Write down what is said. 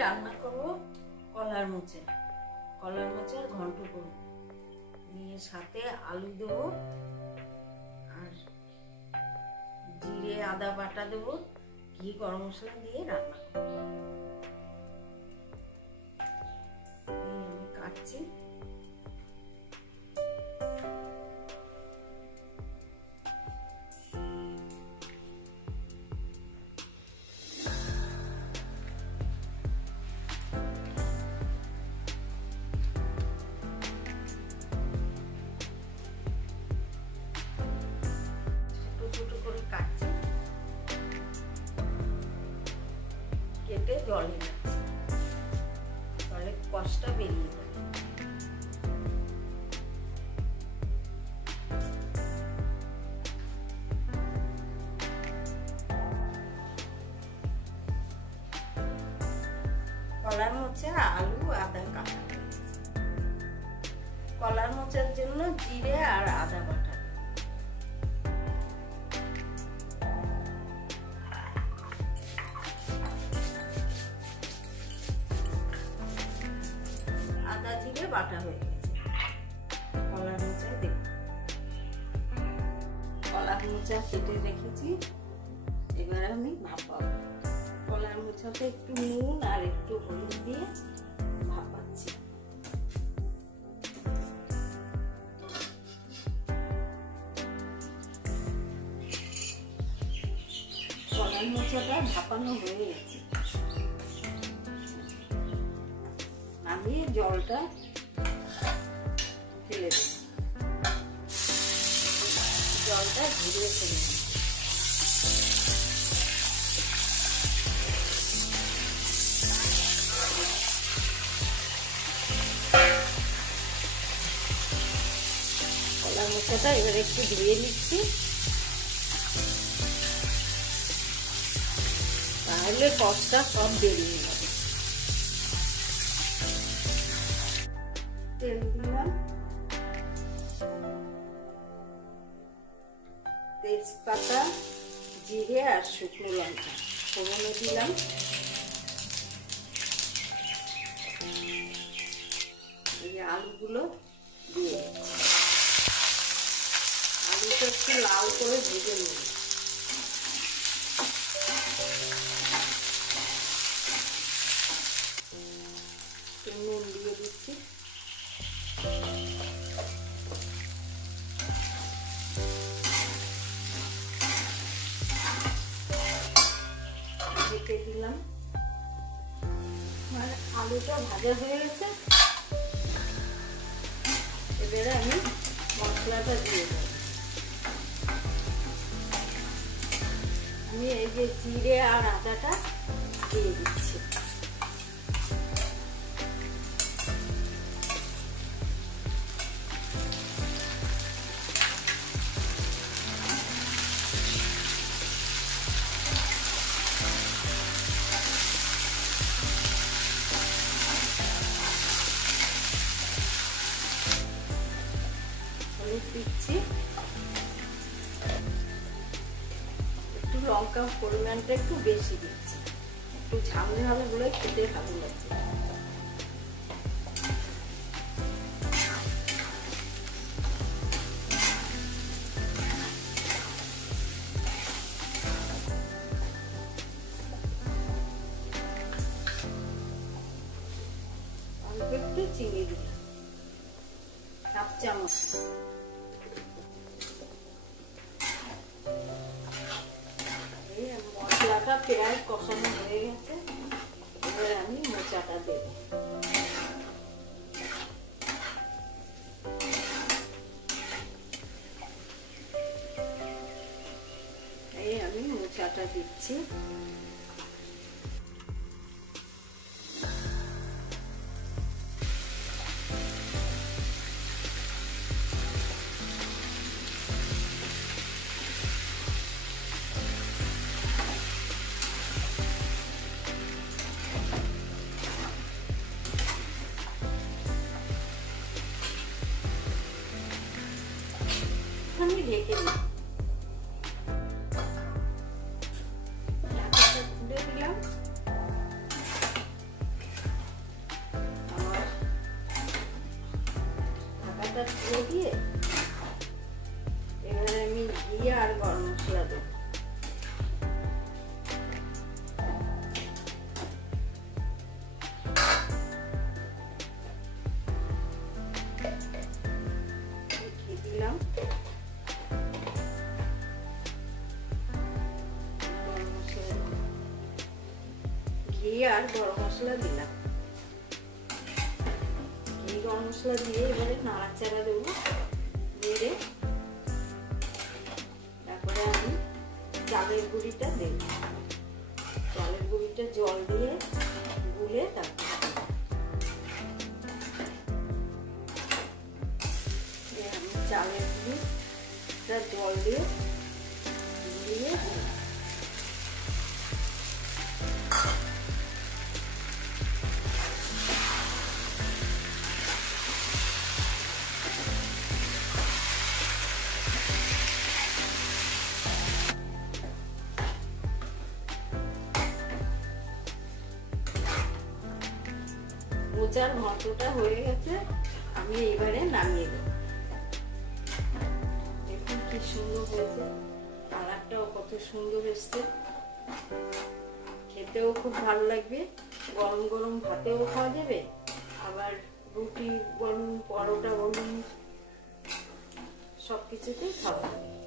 রান্না করব কলার মোচা। কলার মোচার ঘন্ট করব, দিয়ে সাথে আলু দেবো আর জিরে আদা বাটা দেবো, ঘি গরম মশলা দিয়ে রান্না করব। আমি কাটছি। কেটে জলে যাচ্ছে, জলে কষটা বেরিয়ে যাবে। কলার মোচা আলু আদা কাটা, কলার মোচার জন্য জিরে আর আদা বাটা, আদা জিরে বাটা হয়ে গেছে। কলার মোচা দেব, কলার মোচা কেটে রেখেছি, এবার আমি ভাপাবো। কলার মোচাতে একটু নুন আর একটু হলুদ দিয়ে ভাপাচ্ছি। কলার মোচাটা ভাপানো হয়ে গেছে, আমি জলটা ফেলে দেব, জলটা ঝরিয়ে ফেলে দেব। কলার মোচাটা এবার একটু ধুয়ে নিচ্ছি, তাহলে কষটা সব বেরিয়ে যাবে। তেল দিলাম, তেজপাতা জিরে আর শুকনো লঙ্কা ফোড়নে দিলাম। আলুগুলো দিয়ে দিচ্ছি, আলুটা একটু লাল করে ভেজে নেব। নুন দিয়ে দিচ্ছি, ঢেকে দিলাম। মানে আলুটা ভাজা হয়ে গেছে, এবারে আমি মশলাটা দিয়ে দেব। আমি এই যে জিরে আর আদাটা দিয়ে দিচ্ছি। দিচ্ছি একটু লঙ্কা পরিমাণটা একটু বেশি দিচ্ছি, একটু ঝাল ঝাল গুলো খেতে ভালো লাগছে। অল্প একটু চিনি দিলাম, 1 চামচ। মশলাটা প্রায় কষানো হয়ে গেছে, এবার আমি মোচাটা দেব। এই আমি মোচাটা দিচ্ছি। আমি ঢেকে দিই, তুলে দিলাম। ঘি আর গরম মশলা দেব। ঘি দিলাম, ঘি আর গরম মশলা দিলাম। ঘি গরম মশলা দিয়ে এবারে নাড়াচাড়া দেবো। নেড়ে তারপরে আমি চালের গুঁড়িটা দেব। চালের গুঁড়িটা জল দিয়ে গুলে তারপরে আমি চালের গুঁড়িটা জল দিয়ে গুলিয়ে মোচার ঘন্টটা হয়ে গেছে, আমি এবারে নামিয়ে দেব। দেখুন কি সুন্দর হয়েছে, কালারটাও কত সুন্দর এসছে, খেতেও খুব ভালো লাগবে। গরম গরম ভাতেও খাওয়া যাবে, আবার রুটি বলুন, পরোটা বলুন, সবকিছুতেই খাওয়া যাবে।